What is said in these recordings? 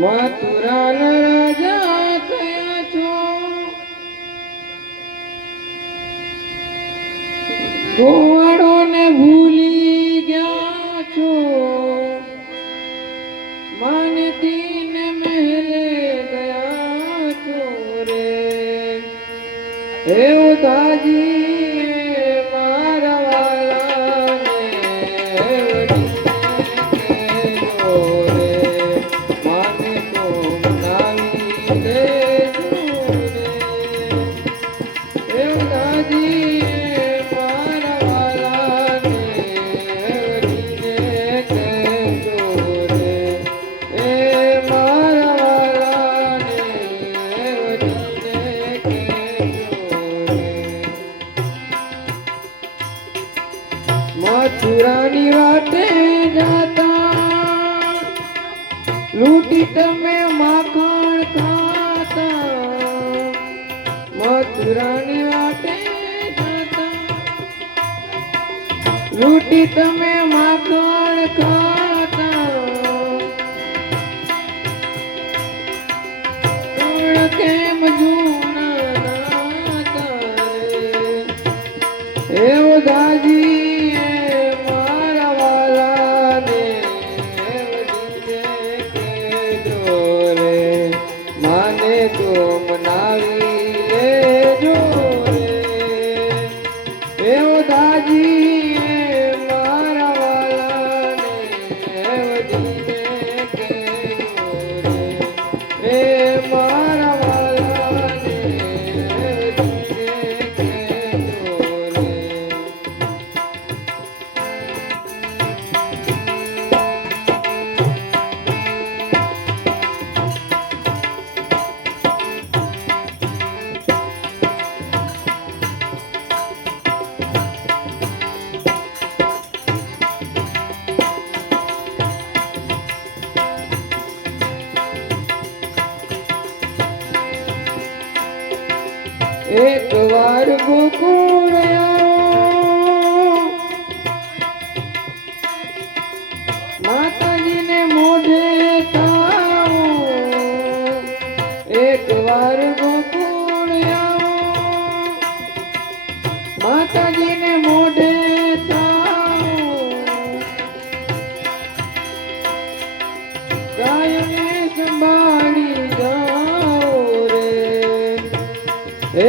મથુરા રાજા થયા છો. ગોવાળો ને ભૂલી ગયા છો. માનતી ને મહેલે ગયા છો રે. હે ઉદાજી મથુરાની વાટે જાતા. લૂટી તમે માખણ ખાતા. મથુરાની વાટે જાતા. લૂટી તમે માતાજીને મોઢે એક વાર. માતાજીને મોઢે ગાયને સંભાળી જાઓ રે. હે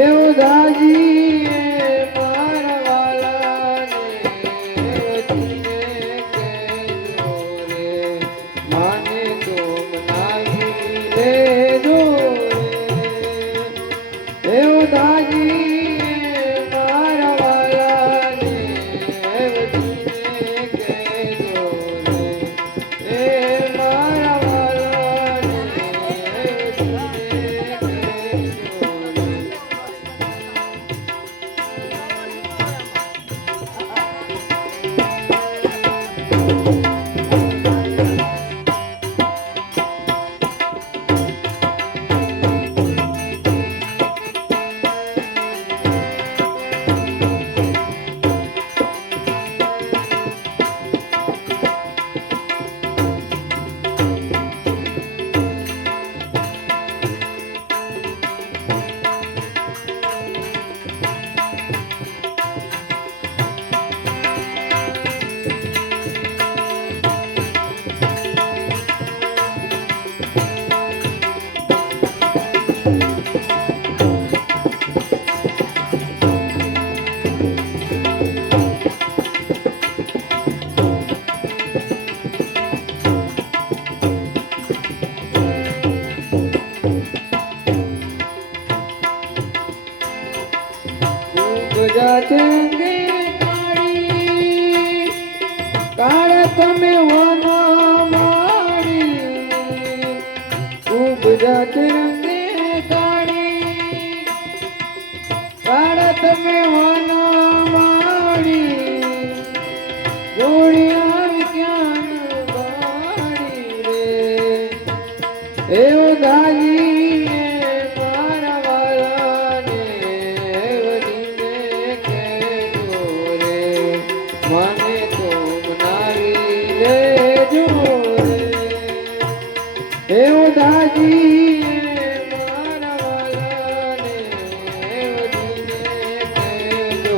ગજાચંગે કાળી કાળ તમે વનો મારી ખૂબ જાચરંગે કાળી કાળ તમે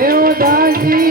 દેવદાસી